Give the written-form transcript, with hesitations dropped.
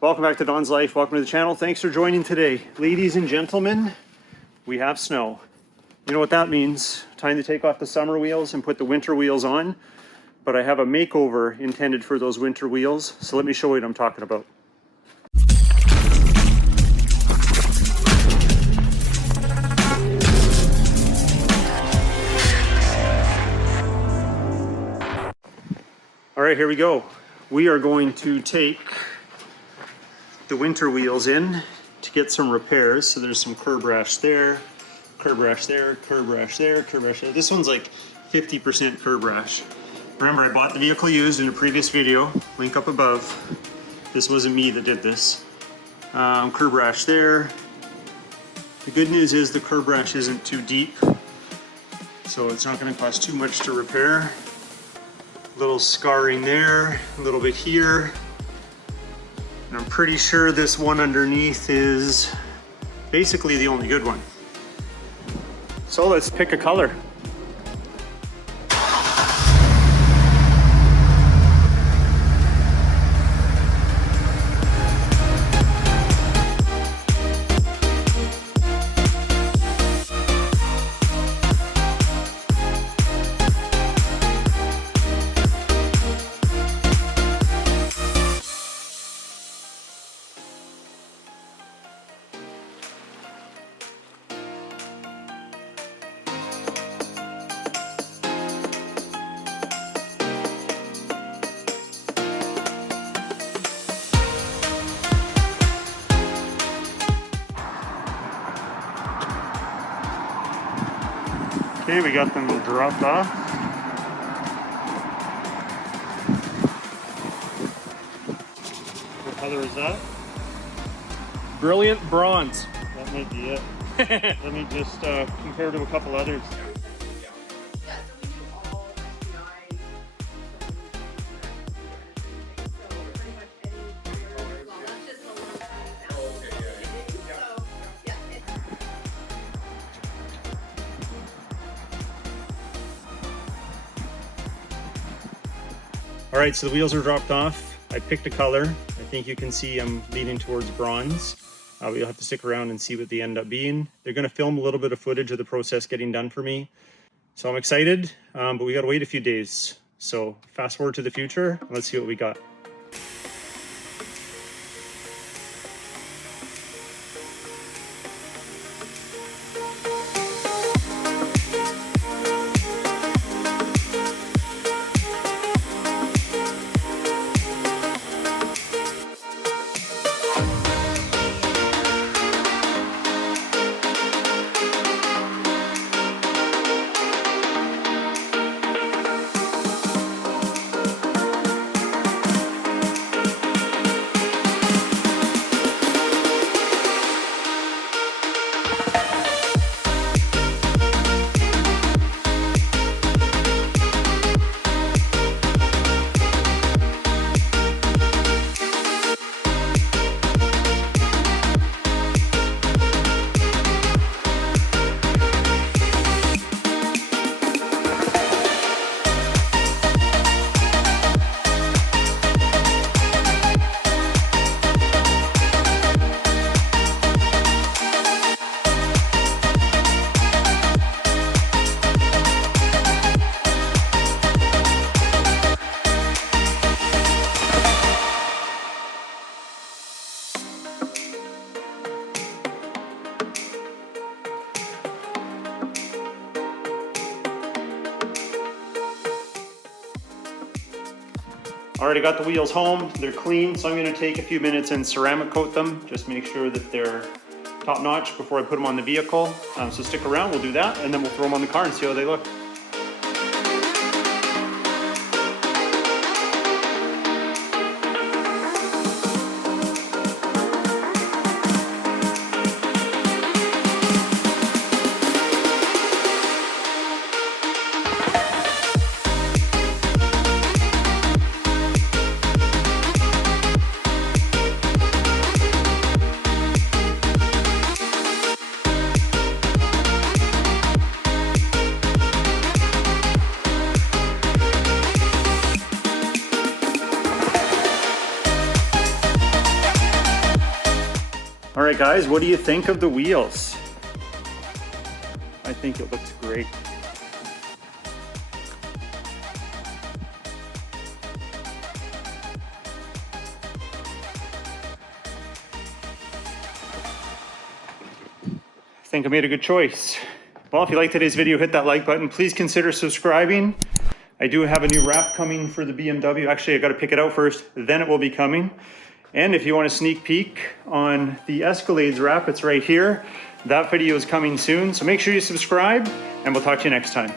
Welcome back to Don's Life. Welcome to the channel. Thanks for joining today. Ladies and gentlemen, we have snow. You know what that means. Time to take off the summer wheels and put the winter wheels on. But I have a makeover intended for those winter wheels. So let me show you what I'm talking about. All right, here we go. We are going to take the winter wheels in to get some repairs. So there's some curb rash there, curb rash there, curb rash there, curb rash there. This one's like 50% curb rash. Remember, I bought the vehicle used in a previous video, link up above. This wasn't me that did this. Curb rash there. The good news is the curb rash isn't too deep, so it's not going to cost too much to repair. Little scarring there, a little bit here. And I'm pretty sure this one underneath is basically the only good one. So let's pick a color. Okay, we got them dropped off. What color is that? Brilliant bronze. That might be it. Let me just compare to a couple others. All right, so the wheels are dropped off. I picked a color. I think you can see I'm leaning towards bronze. You'll have to stick around and see what they end up being. They're gonna film a little bit of footage of the process getting done for me. So I'm excited, but we gotta wait a few days. So fast forward to the future, and let's see what we got. Already got the wheels home, they're clean, so I'm gonna take a few minutes and ceramic coat them, just make sure that they're top notch before I put them on the vehicle. So stick around, we'll do that, and then we'll throw them on the car and see how they look. All right, guys, what do you think of the wheels? I think it looks great. I think I made a good choice. Well, if you liked today's video, hit that like button. Please consider subscribing. I do have a new wrap coming for the BMW. Actually, I got to pick it out first, then it will be coming. And if you want a sneak peek on the Escalades wrap, it's right here. That video is coming soon. So make sure you subscribe, and we'll talk to you next time.